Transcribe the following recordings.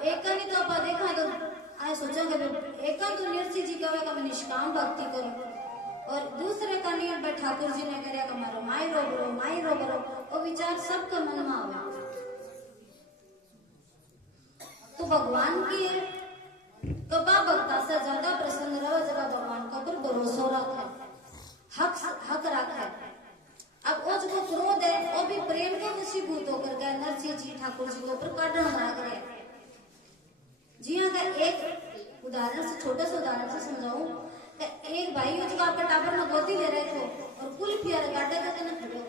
अब एक नहीं तो आप देखा तो आए सोचा कि एक तो नरसिंह जी कहे कि मैं निष्काम भक्ति करूं और दूसरे का नियम पे ठाकुर जी ने करे कि मारो माई रो बरो वो विचार सबके मन में आवे तो भगवान की कबा भक्ता से ज्यादा प्रसन्न रहो जब भगवान का ऊपर भरोसा रखे हक रखे। अब वो जो क्रोध है वो भी प्रेम के वशीभूत होकर के नरसिंह जी ठाकुर जी के ऊपर काटन लग रहे। जी हाँ एक उदाहरण से छोटे से उदाहरण से समझाऊं कि एक भाई उसका आपका टाबर में गोदी ले रहे थे और कुल फिर गाड़े का कने खड़ो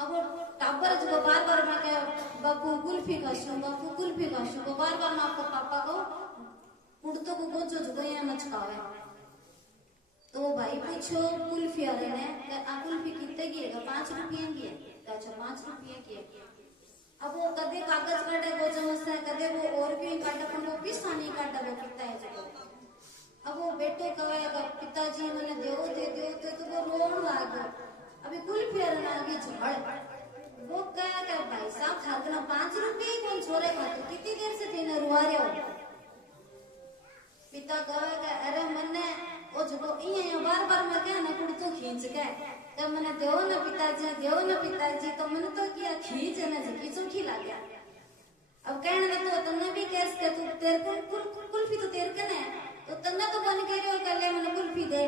अब वो टाबर जो बार बार मैं कह बापू कुल्फी खाशू वो बार बार मैं आपको पापा को उड़तो को गोजो जो यहाँ मचकावे तो भाई पूछो कुल्फी आ रहे हैं आ कुल्फी कितने की है 5 रुपये की है अच्छा 5 रुपये की है। अब वो कदे कागज काटे वो चमचता है कदे वो और भी काटा पर वो पिस्सा नहीं काटा वो पिता है जो अब वो बेटो कहेगा पिताजी मैंने देव तो वो रोन लाग अभी कुल्फी आने लगी झड़ वो कहा कि भाई साहब खाना 5 रुपये कौन छोरे खाते कितनी देर से थे ना रुआ रहे हो पिता कहेगा अरे मैंने वो जो ये बार मैं क्या ना कुड़तो खींच के तो मैंने देव ना पिताजी तो मैंने तो किया खींच ना जी चौखी ला गया। अब कहने लगा तो तन्ने भी कैस के तू तेरे को कुल्फी तो तेरे के ने तो तन्ने तो बन कह रहे हो कह ले मैंने कुल्फी दे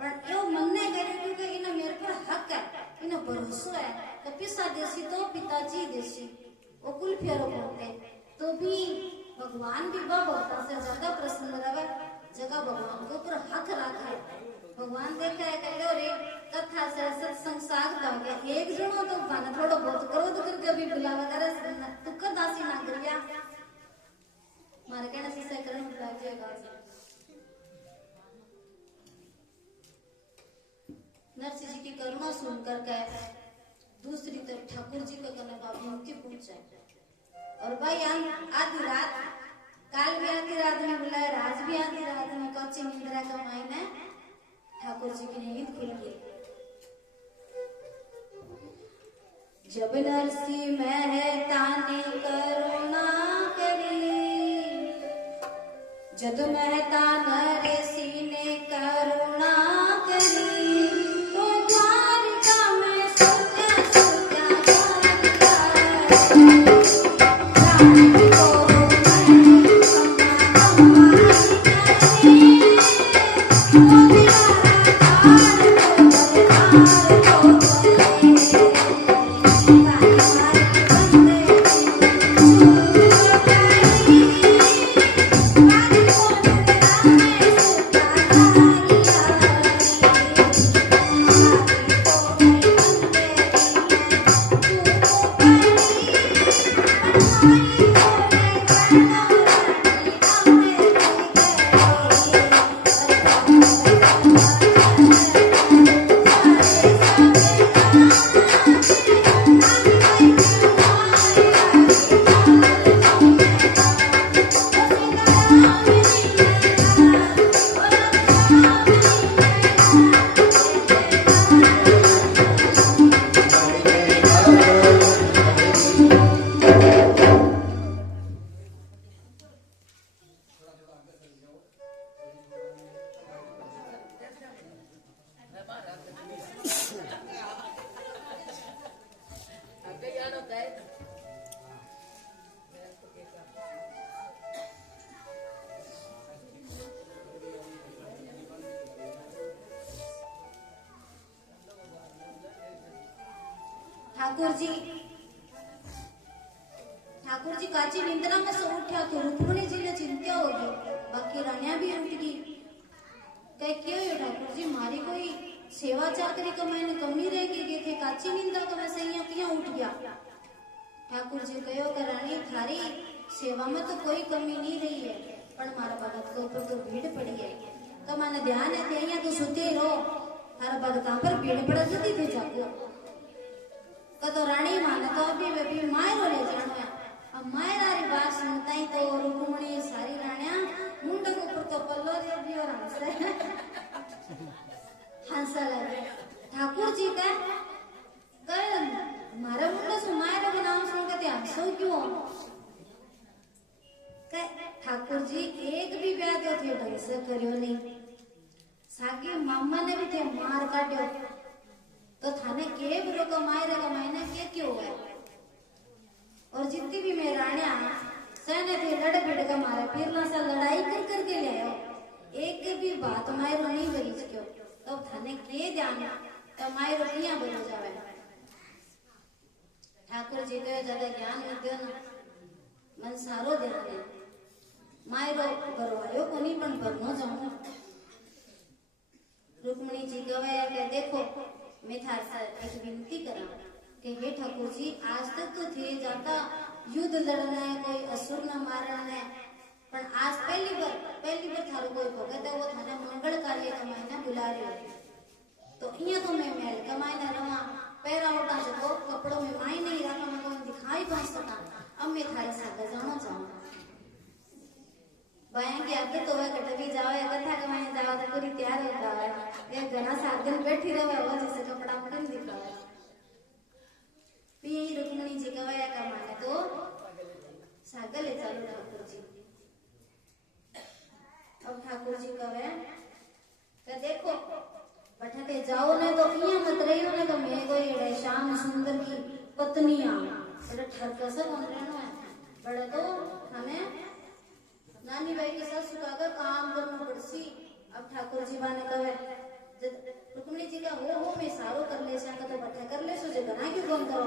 पर यो मन ने कह रहे क्योंकि इन्हें मेरे पर हक है इन्हें भरोसा है तो पिसा देसी तो पिताजी देसी वो कुल्फी बोलते तो भी भगवान भी भक्ता से ज्यादा प्रसन्न रहे जगह भगवान को ऊपर हक रखा है। भगवान देखा है कह लो रे कथा से सत्संग साग हो गया एक जनो तो बना थोड़ा बहुत क्रोध करके भी बुलावा करे तू का दासी ना करिया मारे कहने से सकरण बुला जाएगा। नरसिंह जी की करुणा सुनकर के दूसरी तरफ ठाकुर जी का कहना बाबू मुक्ति पूछ जाए और भाई आधी रात काल भी आधी रात में बुलाया आज भी आधी रात में कच्ची निंद्रा का मायने ठाकुर जी की नींद खुल गई। जब नरसिंह मेहता ने करुणा करी जब मेहता नरसिंह ने करुणा करी तो द्वारिका में ठाकुर जी काची निंद्रा में से उठा तो रुक्मिणी जी ने चिंता होगी बाकी रानिया भी उठ गई कह क्यों है ठाकुर जी मारी कोई सेवा चाकरी का मैंने कमी रह गई थे काची निंदा का मैं सही किया उठ गया। ठाकुर जी कहो कि रानी थारी सेवा में तो कोई कमी नहीं रही है पर मारा भगत के ऊपर तो भीड़ पड़ी है तो मैंने ध्यान है यहाँ तो सुते रहो थारा भगता पर भीड़ पड़ जाती थे जाको तो रानी माने तो अभी मायरो ले जाना है अब मायरारी बात सुनता ही तो रुक्मिणी सारी रानिया मुंडे के ऊपर तो पल्लो दे दी और हंसा लगे। ठाकुर जी का मारा मुंडे से मायरा के नाम सुन के हंसो क्यों से ठाकुर जी एक भी ब्याह तो थे ढंग से करियो नहीं। सागी मामा ने भी थे मार काटियो तो थाने के बुरो कमाए मायने के क्यों है। और जितनी भी मैं राणिया सहने थे लड़ भिड़ का मारे फिरना से लड़ाई कर करके ले आयो, एक भी बात मायरो नहीं बनी क्यों तो थाने के ध्यान तो मायरो किया बोलो जावे। ठाकुर जी को ज्यादा ज्ञान मत दो ना, मन सारो ध्यान है मायरो भरवायो को नहीं पण भरनो जाऊं। रुक्मणी जी कहे कि देखो मैं थार से एक विनती करा कि हे ठाकुर जी आज तक तो थे जाता युद्ध लड़ना है कोई असुर न मारना है, पर आज पहली बार थारो कोई भगत है वो थाने मंगल कार्य कमाईना बुला रहे तो इया तो मैं महल कमाईना रवा पैरा उठा सको कपड़ों में माई नहीं रखा मैं तो दिखाई पहुंच सका। अब मैं थारे साथ जाना चाहूँ बाया की आदत तो वह कटवी जावे कथा कमाई जावे तो पूरी तैयार होता है ये घना 7 दिन बैठी रहे वो जैसे कपड़ा पकड़ दिखावे। फिर रुक्मणी जी का वया कमाने तो सागल ले चालू ठाकुर जी। अब ठाकुर जी कहे कि देखो बैठते जाओ ने तो इया मत रहियो ने तो मैं कोई एड़े श्याम सुंदर की पत्नी आ एड़े ठरका से बन रहनो है बड़े तो हमें नानी भाई के साथ सुखाकर काम करना पड़सी। अब ठाकुर जी बाने कहे रुक्मणी जी का हो मैं सारो कर ले का तो बैठा कर ले सो जे घना क्यों कौन करो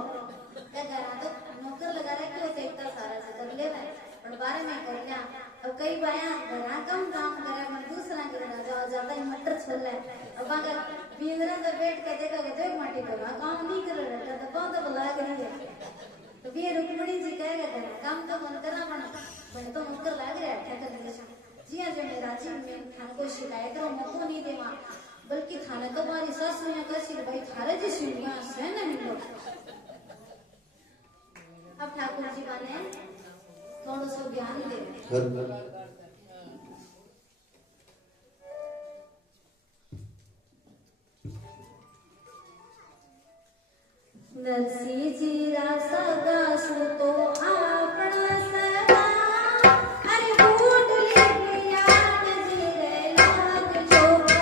क्या घना तो नौकर लगा रहे क्यों तो इतना सारा से कर ले रहा पर बारे में कर लिया। अब कई बाया घना कम काम करे मैं दूसरा के राजा ज्यादा ही मटर छोड़ ले। अब अगर बींदरा से बैठ के देखा तो एक माटी का काम नहीं कर रहा तो कौन तो बुला के नहीं है तो भी रुक्मणी जी कहेगा घना काम तो कौन करना बने तो नौकर लग रहा है क्या कर जी हाँ जो मेरा जी मैं थाने को शिकायत करो मौको नहीं देवा बल्कि थाने तो हमारी सास ने कैसी भाई थारे जी सुनिया से नहीं लोग। अब ठाकुर जी बने थोड़ा सा ज्ञान दे नरसी जी रा सगा सुतो आपना सगा अरे बूट ले याद जी रे लाग छोकरा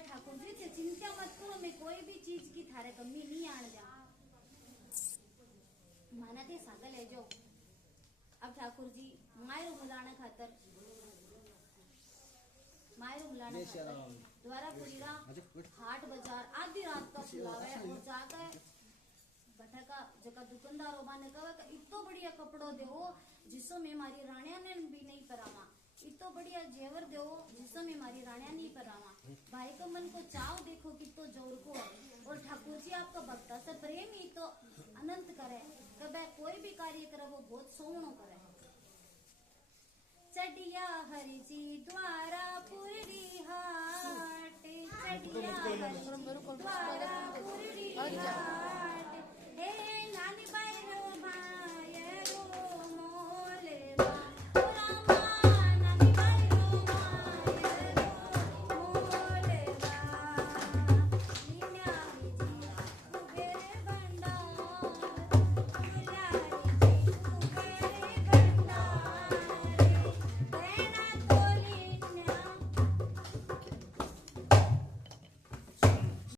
ठाकुर जी से चिंता मत करो मैं कोई भी चीज की थारे कमी नहीं आने जा माना थे सागल ले जो। अब ठाकुर जी मायरो मुलाने खातर द्वारा पुरीरा हाट बाजार आधी रात का खुलावे और जाकर बठका जका दुकानदारों बाने कहे कि इतो बढ़िया कपड़ो देवो जिसो में मारी राणिया ने भी नहीं परावा इतो बढ़िया जेवर दो जिसो में मारी राणिया नहीं परावा। भाई का मन को चाव देखो कितो जोर को और ठाकुर जी आपका भक्ता से प्रेम ही तो अनंत करे कभी कोई भी कार्य करे वो बहुत सोहनो करे। चढ़िया हरि जी द्वारा पुरी हाट चढ़िया हरि जी द्वारा पुरी हाट